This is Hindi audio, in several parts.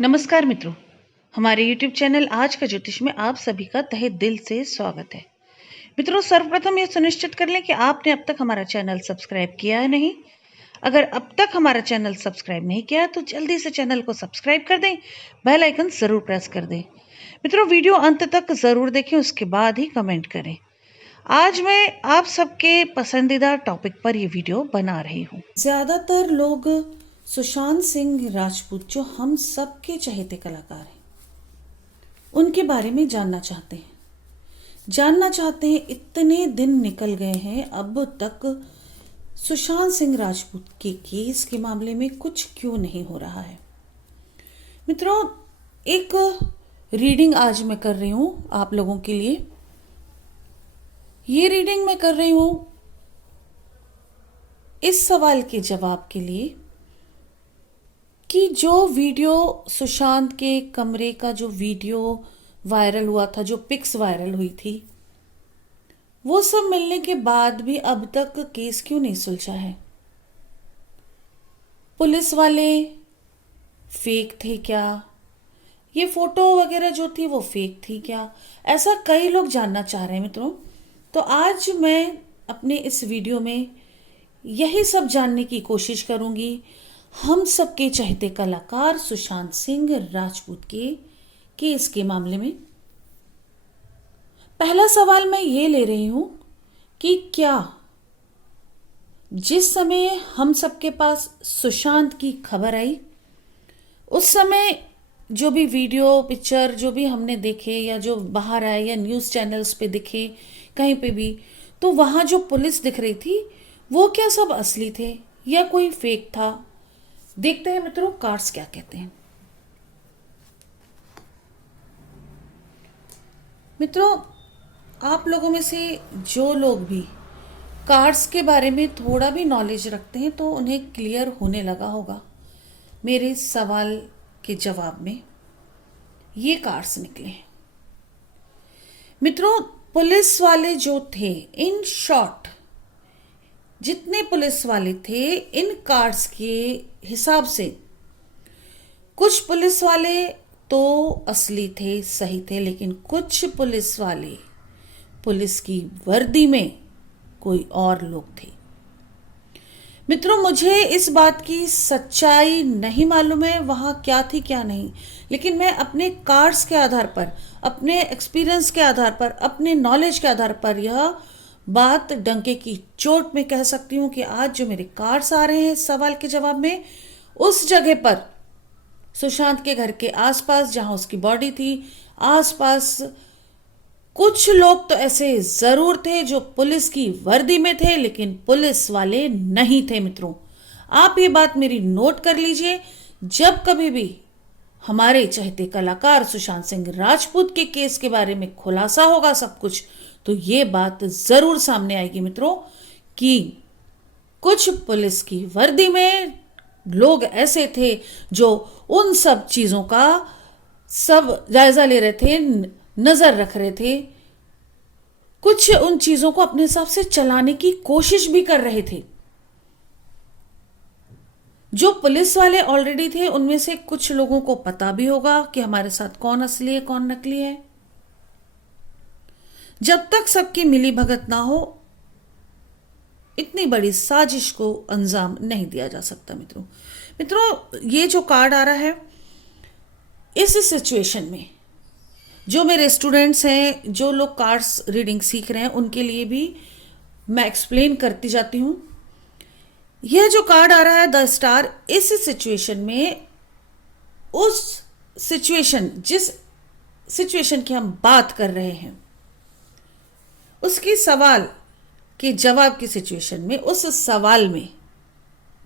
नमस्कार मित्रों, हमारे YouTube चैनल आज का ज्योतिष में आप सभी का तहे दिल से स्वागत है। मित्रों, सर्वप्रथम ये सुनिश्चित कर लें कि आपने अब तक हमारा चैनल सब्सक्राइब किया है नहीं। अगर अब तक हमारा चैनल सब्सक्राइब नहीं किया तो जल्दी से चैनल को सब्सक्राइब कर दें, बेल आइकन जरूर प्रेस कर दें। मित्रों, वीडियो अंत तक जरूर देखें, उसके बाद ही कमेंट करें। आज मैं आप सबके पसंदीदा टॉपिक पर ये वीडियो बना रही हूँ। ज्यादातर लोग सुशांत सिंह राजपूत, जो हम सबके चहेते कलाकार हैं, उनके बारे में जानना चाहते हैं। इतने दिन निकल गए हैं, अब तक सुशांत सिंह राजपूत के केस के मामले में कुछ क्यों नहीं हो रहा है। मित्रों, एक रीडिंग आज मैं कर रही हूँ आप लोगों के लिए। ये रीडिंग मैं कर रही हूँ इस सवाल के जवाब के लिए कि जो वीडियो सुशांत के कमरे का जो वीडियो वायरल हुआ था, जो पिक्स वायरल हुई थी, वो सब मिलने के बाद भी अब तक केस क्यों नहीं सुलझा है। पुलिस वाले फेक थे क्या? ये फोटो वगैरह जो थी वो फेक थी क्या? ऐसा कई लोग जानना चाह रहे हैं मित्रों। तो आज मैं अपने इस वीडियो में यही सब जानने की कोशिश करूंगी, हम सबके चहेते कलाकार सुशांत सिंह राजपूत के केस के मामले में। पहला सवाल मैं ये ले रही हूं कि क्या जिस समय हम सबके पास सुशांत की खबर आई, उस समय जो भी वीडियो पिक्चर जो भी हमने देखे या जो बाहर आए या न्यूज़ चैनल्स पे दिखे कहीं पे भी, तो वहां जो पुलिस दिख रही थी वो क्या सब असली थे या कोई फेक था? देखते हैं मित्रों कार्ड्स क्या कहते हैं। मित्रों, आप लोगों में से जो लोग भी कार्ड्स के बारे में थोड़ा भी नॉलेज रखते हैं तो उन्हें क्लियर होने लगा होगा मेरे सवाल के जवाब में ये कार्ड्स निकले हैं। मित्रों, पुलिस वाले जो थे, इन शॉर्ट जितने पुलिस वाले थे, इन कार्ड्स के हिसाब से कुछ पुलिस वाले तो असली थे, सही थे, लेकिन कुछ पुलिस वाले पुलिस की वर्दी में कोई और लोग थे। मित्रों, मुझे इस बात की सच्चाई नहीं मालूम है वहां क्या थी क्या नहीं, लेकिन मैं अपने कार्ड्स के आधार पर, अपने एक्सपीरियंस के आधार पर, अपने नॉलेज के आधार पर यह बात डंके की चोट में कह सकती हूं कि आज जो मेरे कार्ड्स आ रहे हैं इस सवाल के जवाब में, उस जगह पर सुशांत के घर के आसपास जहां उसकी बॉडी थी, आसपास कुछ लोग तो ऐसे जरूर थे जो पुलिस की वर्दी में थे लेकिन पुलिस वाले नहीं थे। मित्रों, आप ये बात मेरी नोट कर लीजिए। जब कभी भी हमारे चहेते कलाकार सुशांत सिंह राजपूत के केस के बारे में खुलासा होगा सब कुछ, तो ये बात जरूर सामने आएगी मित्रों कि कुछ पुलिस की वर्दी में लोग ऐसे थे जो उन सब चीजों का सब जायजा ले रहे थे, नजर रख रहे थे, कुछ उन चीजों को अपने हिसाब से चलाने की कोशिश भी कर रहे थे। जो पुलिस वाले ऑलरेडी थे उनमें से कुछ लोगों को पता भी होगा कि हमारे साथ कौन असली है कौन नकली है। जब तक सबकी मिली भगत ना हो, इतनी बड़ी साजिश को अंजाम नहीं दिया जा सकता। मित्रों, ये जो कार्ड आ रहा है, इस सिचुएशन में जो मेरे स्टूडेंट्स हैं, जो लोग कार्ड्स रीडिंग सीख रहे हैं, उनके लिए भी मैं एक्सप्लेन करती जाती हूं। यह जो कार्ड आ रहा है द स्टार, इस सिचुएशन में, उस सिचुएशन, जिस सिचुएशन की हम बात कर रहे हैं, उसकी सवाल के जवाब की सिचुएशन में, उस सवाल में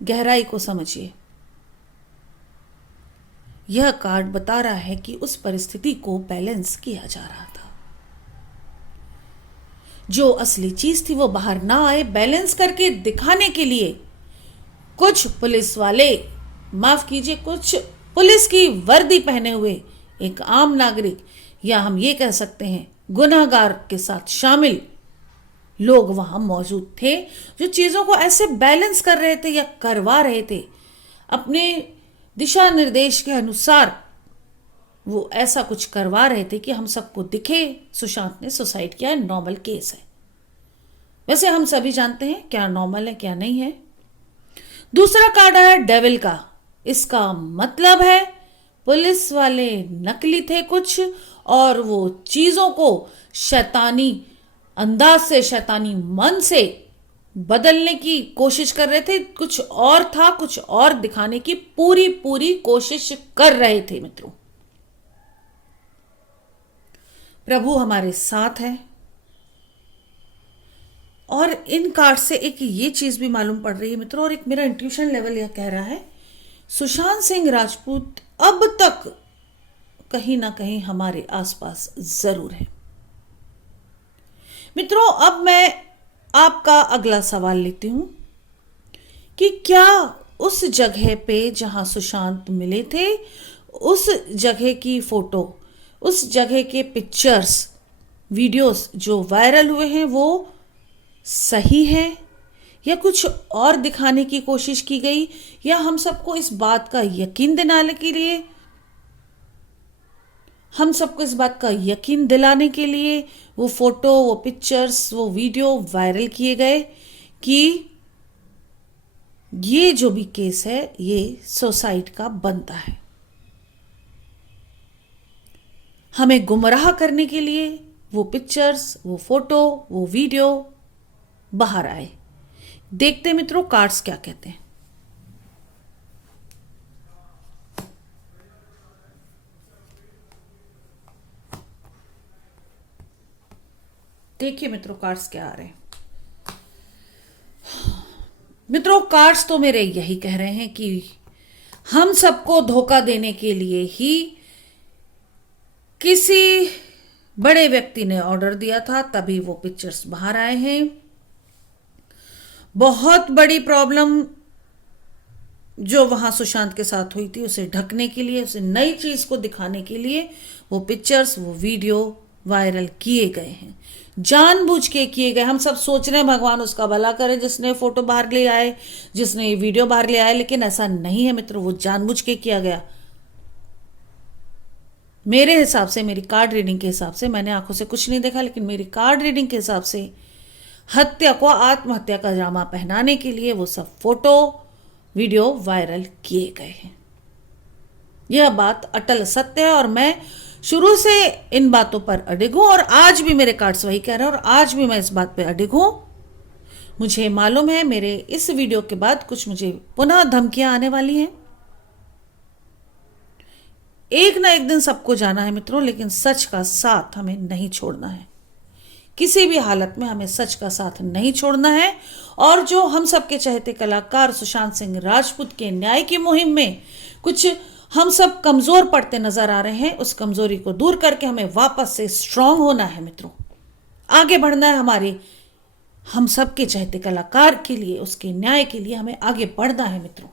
गहराई को समझिए। यह कार्ड बता रहा है कि उस परिस्थिति को बैलेंस किया जा रहा था। जो असली चीज थी वो बाहर ना आए, बैलेंस करके दिखाने के लिए कुछ पुलिस वाले, माफ कीजिए, कुछ पुलिस की वर्दी पहने हुए एक आम नागरिक, या हम ये कह सकते हैं गुनाहगार के साथ शामिल लोग वहां मौजूद थे, जो चीजों को ऐसे बैलेंस कर रहे थे या करवा रहे थे, अपने दिशा निर्देश के अनुसार वो ऐसा कुछ करवा रहे थे कि हम सबको दिखे सुशांत ने सुसाइड किया है, नॉर्मल केस है। वैसे हम सभी जानते हैं क्या नॉर्मल है क्या नहीं है। दूसरा कार्ड आया डेविल का। इसका मतलब है पुलिस वाले नकली थे कुछ, और वो चीजों को शैतानी अंदाज से, शैतानी मन से बदलने की कोशिश कर रहे थे। कुछ और था, कुछ और दिखाने की पूरी पूरी कोशिश कर रहे थे मित्रों। प्रभु हमारे साथ है। और इन कार्ड से एक ये चीज भी मालूम पड़ रही है मित्रों, और एक मेरा इंट्यूशन लेवल यह कह रहा है, सुशांत सिंह राजपूत अब तक कहीं ना कहीं हमारे आसपास जरूर है। मित्रों, अब मैं आपका अगला सवाल लेती हूं कि क्या उस जगह पे जहां सुशांत मिले थे, उस जगह की फोटो, उस जगह के पिक्चर्स, वीडियोस जो वायरल हुए हैं वो सही है, या कुछ और दिखाने की कोशिश की गई, या हम सबको इस बात का यकीन दिलाने के लिए, हम सबको इस बात का यकीन दिलाने के लिए वो फोटो, वो पिक्चर्स, वो वीडियो वायरल किए गए कि ये जो भी केस है ये सुसाइड का बनता है। हमें गुमराह करने के लिए वो पिक्चर्स, वो फोटो, वो वीडियो बाहर आए। देखते मित्रों कार्ड्स क्या कहते हैं। देखिए मित्रों कार्ड्स क्या आ रहे हैं। मित्रों कार्ड्स तो मेरे यही कह रहे हैं कि हम सबको धोखा देने के लिए ही किसी बड़े व्यक्ति ने ऑर्डर दिया था, तभी वो पिक्चर्स बाहर आए हैं। बहुत बड़ी प्रॉब्लम जो वहां सुशांत के साथ हुई थी उसे ढकने के लिए, उसे नई चीज को दिखाने के लिए वो पिक्चर्स, वो वीडियो वायरल किए गए हैं, जानबूझ के किए गए। हम सब सोच रहे हैं भगवान उसका भला करे जिसने फोटो बाहर ले आए, जिसने ये वीडियो बाहर ले आए, लेकिन ऐसा नहीं है मित्रों, वो जानबूझ के किया गया। मेरे हिसाब से, मेरी कार्ड रीडिंग के हिसाब से, मैंने आंखों से कुछ नहीं देखा, लेकिन मेरी कार्ड रीडिंग के हिसाब से हत्या को आत्महत्या का जामा पहनाने के लिए वो सब फोटो वीडियो वायरल किए गए हैं। यह बात अटल सत्य है और मैं शुरू से इन बातों पर अडिग हूं, और आज भी मेरे कार्ड्स वही कह रहे हैं, और आज भी मैं इस बात पे अडिग हूं। मुझे मालूम है मेरे इस वीडियो के बाद कुछ मुझे पुनः धमकियां आने वाली हैं। एक ना एक दिन सबको जाना है मित्रों, लेकिन सच का साथ हमें नहीं छोड़ना है। किसी भी हालत में हमें सच का साथ नहीं छोड़ना है। और जो हम सबके चहेते कलाकार सुशांत सिंह राजपूत के न्याय की मुहिम में कुछ हम सब कमजोर पड़ते नजर आ रहे हैं, उस कमजोरी को दूर करके हमें वापस से स्ट्रांग होना है मित्रों। आगे बढ़ना है हमारे, हम सबके चहेते कलाकार के लिए, उसके न्याय के लिए हमें आगे बढ़ना है मित्रों।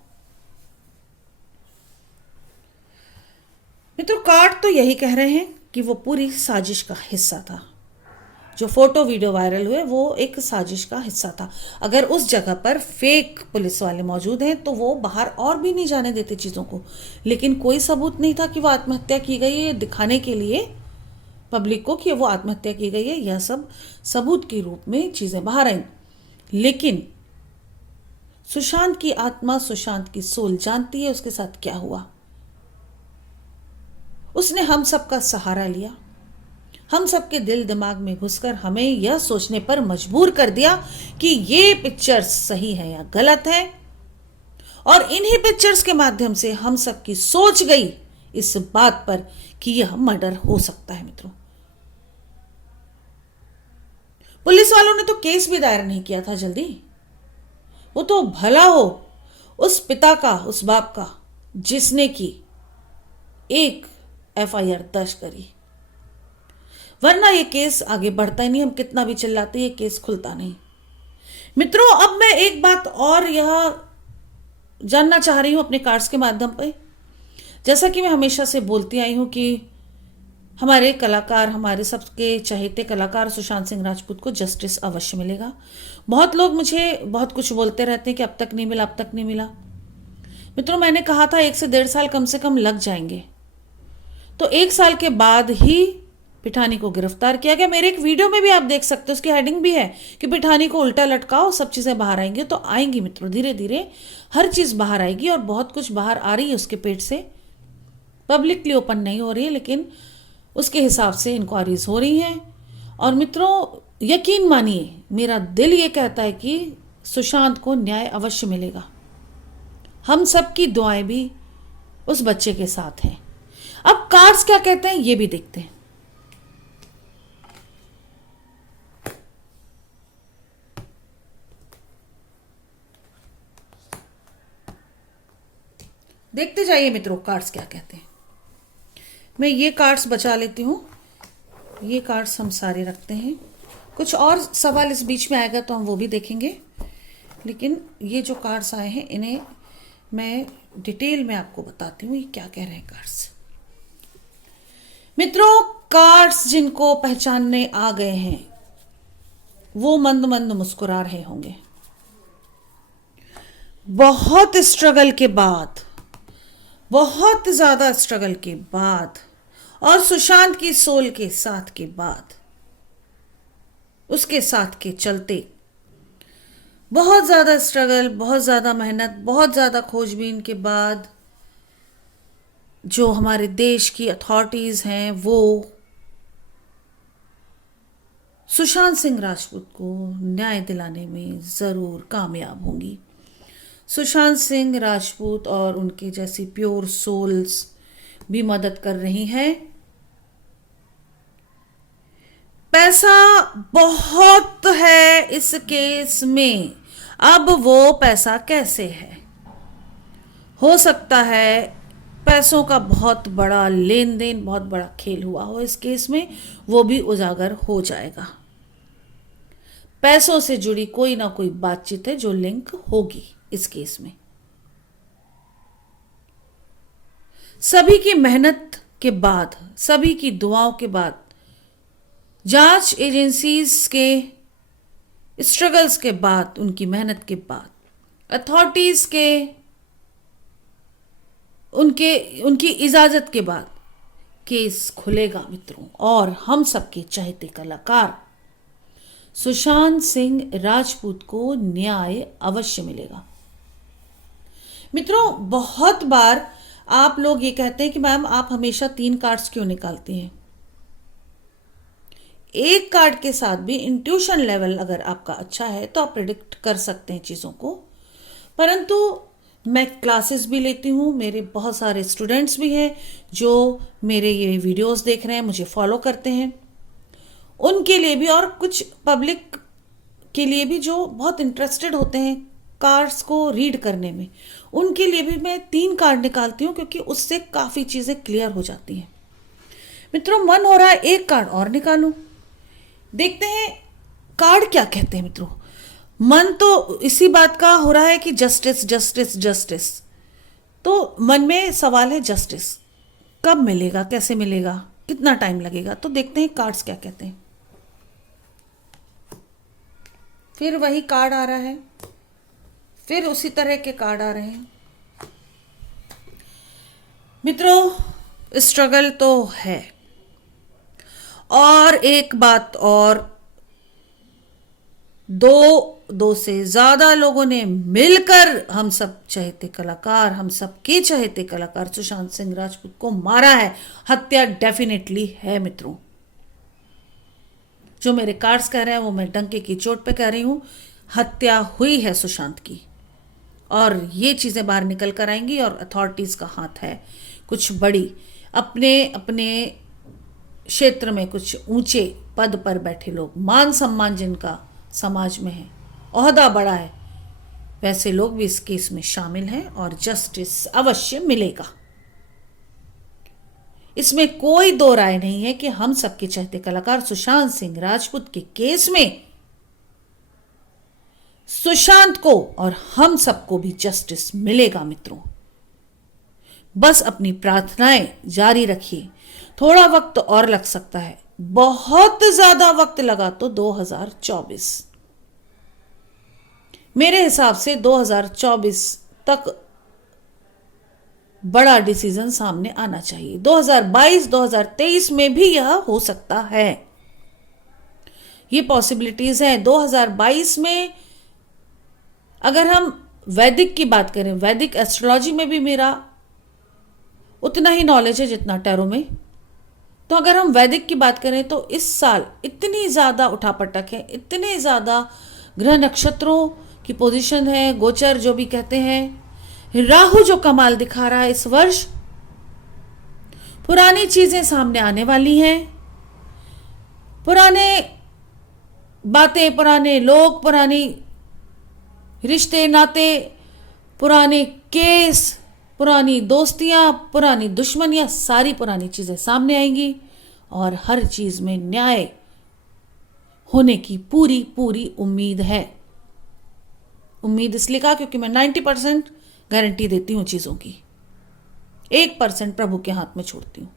मित्रों कार्ड तो यही कह रहे हैं कि वो पूरी साजिश का हिस्सा था। जो फोटो वीडियो वायरल हुए वो एक साजिश का हिस्सा था। अगर उस जगह पर फेक पुलिस वाले मौजूद हैं तो वो बाहर और भी नहीं जाने देते चीज़ों को, लेकिन कोई सबूत नहीं था कि वो आत्महत्या की गई है, दिखाने के लिए पब्लिक को कि वो आत्महत्या की गई है। यह सब सबूत के रूप में चीज़ें बाहर आई। लेकिन सुशांत की आत्मा, सुशांत की सोल जानती है उसके साथ क्या हुआ। उसने हम सबका सहारा लिया, हम सबके दिल दिमाग में घुसकर हमें यह सोचने पर मजबूर कर दिया कि ये पिक्चर्स सही है या गलत है, और इन्हीं पिक्चर्स के माध्यम से हम सबकी सोच गई इस बात पर कि यह मर्डर हो सकता है। मित्रों पुलिस वालों ने तो केस भी दायर नहीं किया था जल्दी। वो तो भला हो उस पिता का, उस बाप का जिसने की एक एफआईआर दर्ज करी, वरना ये केस आगे बढ़ता ही नहीं। हम कितना भी चिल्लाते ये केस खुलता नहीं। मित्रों अब मैं एक बात और यह जानना चाह रही हूं अपने कार्ड्स के माध्यम पर। जैसा कि मैं हमेशा से बोलती आई हूं कि हमारे कलाकार, हमारे सबके चहेते कलाकार सुशांत सिंह राजपूत को जस्टिस अवश्य मिलेगा। बहुत लोग मुझे बहुत कुछ बोलते रहते हैं कि अब तक नहीं मिला, अब तक नहीं मिला। मित्रों मैंने कहा था 1 से 1.5 साल कम से कम लग जाएंगे। तो 1 साल के बाद ही पिठानी को गिरफ्तार किया गया। मेरे एक वीडियो में भी आप देख सकते हो, उसकी हेडिंग भी है कि पिठानी को उल्टा लटकाओ, सब चीज़ें बाहर आएंगी। तो आएंगी मित्रों, धीरे धीरे हर चीज़ बाहर आएगी और बहुत कुछ बाहर आ रही है उसके पेट से। पब्लिकली ओपन नहीं हो रही है, लेकिन उसके हिसाब से इंक्वायरीज हो रही हैं। और मित्रों यकीन मानिए, मेरा दिल ये कहता है कि सुशांत को न्याय अवश्य मिलेगा। हम सब की दुआएं भी उस बच्चे के साथ हैं। अब कार्ड्स क्या कहते हैं ये भी देखते हैं। देखते जाइए मित्रों कार्ड्स क्या कहते हैं। मैं ये कार्ड्स बचा लेती हूँ, ये कार्ड्स हम सारे रखते हैं। कुछ और सवाल इस बीच में आएगा तो हम वो भी देखेंगे, लेकिन ये जो कार्ड्स आए हैं इन्हें मैं डिटेल में आपको बताती हूँ ये क्या कह रहे हैं कार्ड्स। मित्रों कार्ड्स जिनको पहचानने आ गए हैं वो मंद मंद मुस्कुरा रहे होंगे। बहुत स्ट्रगल के बाद, बहुत ज्यादा स्ट्रगल के बाद और सुशांत की सोल के साथ के बाद, उसके साथ के चलते बहुत ज्यादा स्ट्रगल, बहुत ज्यादा मेहनत, बहुत ज्यादा खोजबीन के बाद जो हमारे देश की अथॉरिटीज हैं वो सुशांत सिंह राजपूत को न्याय दिलाने में जरूर कामयाब होंगी। सुशांत सिंह राजपूत और उनके जैसी प्योर सोल्स भी मदद कर रही हैं। पैसा बहुत है इस केस में, अब वो पैसा कैसे है? हो सकता है पैसों का बहुत बड़ा लेन देन, बहुत बड़ा खेल हुआ हो इस केस में, वो भी उजागर हो जाएगा। पैसों से जुड़ी कोई ना कोई बातचीत है जो लिंक होगी इस केस में। सभी की मेहनत के बाद, सभी की दुआओं के बाद, जांच एजेंसीज के स्ट्रगल्स के बाद, उनकी मेहनत के बाद, अथॉरिटीज के उनकी इजाजत के बाद केस खुलेगा मित्रों। और हम सबके चाहते कलाकार सुशांत सिंह राजपूत को न्याय अवश्य मिलेगा। मित्रों बहुत बार आप लोग ये कहते हैं कि मैम आप हमेशा 3 कार्ड्स क्यों निकालती हैं? एक कार्ड के साथ भी इंट्यूशन लेवल अगर आपका अच्छा है तो आप प्रिडिक्ट कर सकते हैं चीज़ों को। परंतु मैं क्लासेस भी लेती हूँ, मेरे बहुत सारे स्टूडेंट्स भी हैं जो मेरे ये वीडियोस देख रहे हैं, मुझे फॉलो करते हैं, उनके लिए भी और कुछ पब्लिक के लिए भी जो बहुत इंटरेस्टेड होते हैं कार्ड्स को रीड करने में, उनके लिए भी मैं 3 कार्ड निकालती हूँ क्योंकि उससे काफ़ी चीज़ें क्लियर हो जाती हैं। मित्रों मन हो रहा है एक कार्ड और निकालूं, देखते हैं कार्ड क्या कहते हैं। मित्रों मन तो इसी बात का हो रहा है कि जस्टिस जस्टिस जस्टिस, तो मन में सवाल है जस्टिस कब मिलेगा, कैसे मिलेगा, कितना टाइम लगेगा। तो देखते हैं कार्ड्स क्या कहते हैं। फिर वही कार्ड आ रहा है, फिर उसी तरह के कार्ड आ रहे हैं। मित्रों स्ट्रगल तो है, और एक बात और, दो से ज्यादा लोगों ने मिलकर हम सब चहेते कलाकार, हम सब के चहेते कलाकार सुशांत सिंह राजपूत को मारा है। हत्या डेफिनेटली है मित्रों। जो मेरे कार्ड्स कह रहे हैं वो मैं डंके की चोट पे कह रही हूं, हत्या हुई है सुशांत की, और ये चीजें बाहर निकल कर आएंगी। और अथॉरिटीज का हाथ है कुछ बड़ी, अपने अपने क्षेत्र में कुछ ऊंचे पद पर बैठे लोग, मान सम्मान जिनका समाज में है, ओहदा बड़ा है, वैसे लोग भी इस केस में शामिल हैं और जस्टिस अवश्य मिलेगा। इसमें कोई दो राय नहीं है कि हम सबके चाहते कलाकार सुशांत सिंह राजपूत के केस में सुशांत को और हम सबको भी जस्टिस मिलेगा। मित्रों बस अपनी प्रार्थनाएं जारी रखिए। थोड़ा वक्त और लग सकता है, बहुत ज्यादा वक्त लगा तो 2024, मेरे हिसाब से 2024 तक बड़ा डिसीजन सामने आना चाहिए। 2022-2023 में भी यह हो सकता है, ये पॉसिबिलिटीज हैं। 2022 में अगर हम वैदिक की बात करें, वैदिक एस्ट्रोलॉजी में भी मेरा उतना ही नॉलेज है जितना टैरो में, तो अगर हम वैदिक की बात करें तो इस साल इतनी ज़्यादा उठापटक है, इतने ज़्यादा ग्रह नक्षत्रों की पोजीशन है, गोचर जो भी कहते हैं, राहु जो कमाल दिखा रहा है इस वर्ष, पुरानी चीज़ें सामने आने वाली हैं, पुराने बातें, पुराने लोग, पुरानी रिश्ते नाते, पुराने केस, पुरानी दोस्तियां, पुरानी दुश्मनियां, सारी पुरानी चीज़ें सामने आएंगी और हर चीज़ में न्याय होने की पूरी पूरी उम्मीद है। उम्मीद इसलिए कहा क्योंकि मैं 90% गारंटी देती हूँ चीज़ों की, 1% प्रभु के हाथ में छोड़ती हूँ।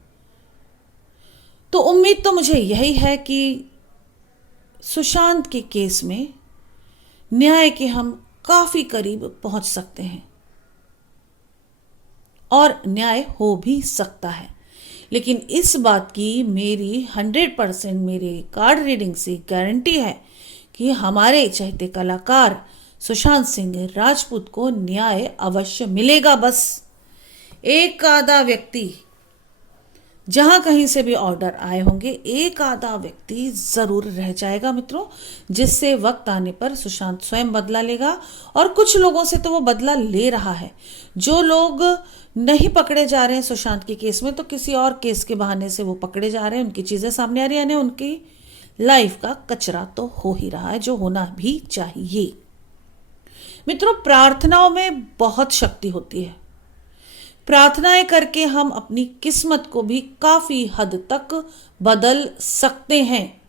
तो उम्मीद तो मुझे यही है कि सुशांत के केस में न्याय के हम काफ़ी करीब पहुंच सकते हैं और न्याय हो भी सकता है। लेकिन इस बात की मेरी 100% मेरे कार्ड रीडिंग से गारंटी है कि हमारे चहेते कलाकार सुशांत सिंह राजपूत को न्याय अवश्य मिलेगा। बस एक आधा व्यक्ति, जहां कहीं से भी ऑर्डर आए होंगे, एक आधा व्यक्ति जरूर रह जाएगा मित्रों, जिससे वक्त आने पर सुशांत स्वयं बदला लेगा। और कुछ लोगों से तो वो बदला ले रहा है। जो लोग नहीं पकड़े जा रहे हैं सुशांत के केस में, तो किसी और केस के बहाने से वो पकड़े जा रहे हैं, उनकी चीजें सामने आ रही है, उनकी लाइफ का कचरा तो हो ही रहा है, जो होना भी चाहिए। मित्रों, प्रार्थनाओं में बहुत शक्ति होती है। प्रार्थनाएं करके हम अपनी किस्मत को भी काफी हद तक बदल सकते हैं।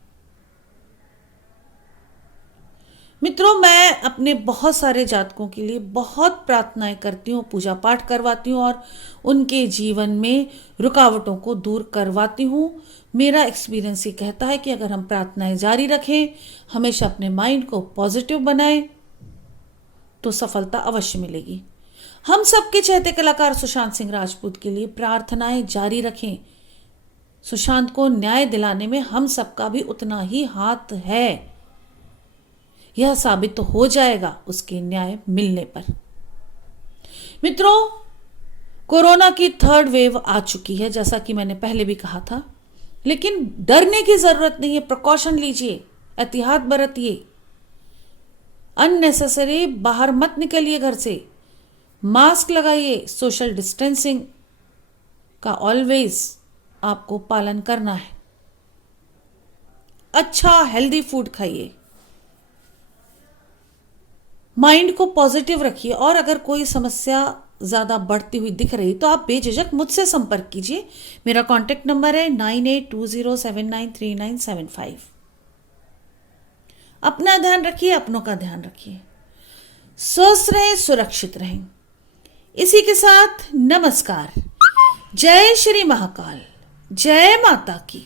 मित्रों, मैं अपने बहुत सारे जातकों के लिए बहुत प्रार्थनाएं करती हूँ, पूजा पाठ करवाती हूँ और उनके जीवन में रुकावटों को दूर करवाती हूँ। मेरा एक्सपीरियंस ये कहता है कि अगर हम प्रार्थनाएं जारी रखें, हमेशा अपने माइंड को पॉजिटिव बनाएं, तो सफलता अवश्य मिलेगी। हम सबके चहेते कलाकार सुशांत सिंह राजपूत के लिए प्रार्थनाएं जारी रखें। सुशांत को न्याय दिलाने में हम सबका भी उतना ही हाथ है। यह साबित तो हो जाएगा उसके न्याय मिलने पर। मित्रों, कोरोना की 3rd वेव आ चुकी है, जैसा कि मैंने पहले भी कहा था, लेकिन डरने की जरूरत नहीं है। प्रिकॉशन लीजिए, एहतियात बरतिए, अननेसेसरी बाहर मत निकलिए घर से, मास्क लगाइए, सोशल डिस्टेंसिंग का ऑलवेज आपको पालन करना है। अच्छा हेल्दी फूड खाइए, माइंड को पॉजिटिव रखिए और अगर कोई समस्या ज़्यादा बढ़ती हुई दिख रही तो आप बेझिझक मुझसे संपर्क कीजिए। मेरा कॉन्टैक्ट नंबर है 9820793975। अपना ध्यान रखिए, अपनों का ध्यान रखिए, स्वस्थ रहें, सुरक्षित रहें। इसी के साथ नमस्कार। जय श्री महाकाल, जय माता की।